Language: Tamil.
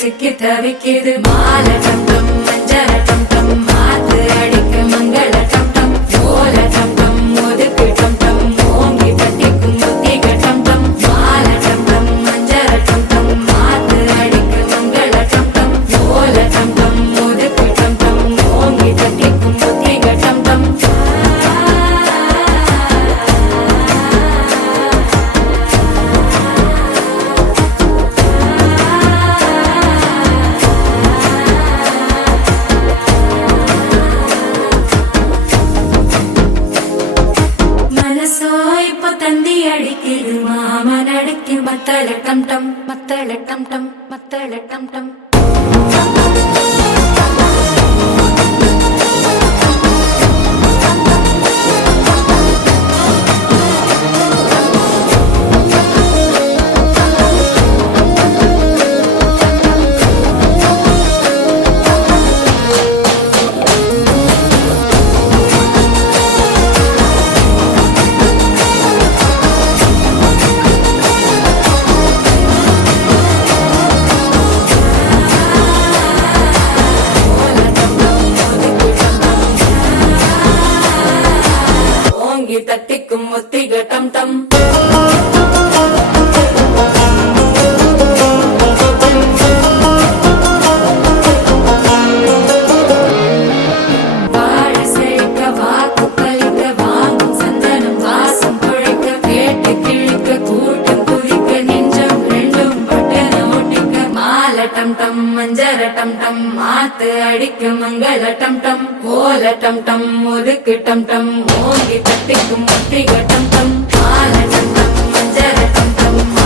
சிக்கி தவிக்குது மாலை டம் டம் மஞ்சள் டம் டம் மாத்து அடிக்க மங்கள டம் டம் ஓல டம் டம் ஒதுக்கு டம் டம் ஓங்கி தட்டிக்கும் முத்திக டம் டம் மாலை டம் டம் மஞ்சள் டம் டம் மாத்து அடிக்க மங்கள டம் டம் ஓல டம் டம் ஒதுக்கு டம் டம் ஓங்கி தட்டிக்கும் முத்திக டம் டம் தந்தி அடிக்குது மாமன் அடிக்கு மத்தள டம் டம் மத்தள டம் டம் மத்தள டம் டம் தட்டிக்கும் முத்திக டம் டம் வாழ செழிக்க வாக்கு பலிக்க வாங்கும் சந்தனம் வாசம் குழைக்க கேட்டு கிழிக்க கூட்டம் குதிக்க நெஞ்சம் ரெண்டும் பட்டன ஒட்டிக்க மாலை டம் டம் மஞ்சர டம் டம் மாத்து அடிக்க மங்கள டம் டம் ஓல டம் டம் ஒதுக்கு டம் டம் ஓங்கி தட்டிக்கும் முத்திக டம் டம் மாலை டம் டம் மஞ்சர டம் டம்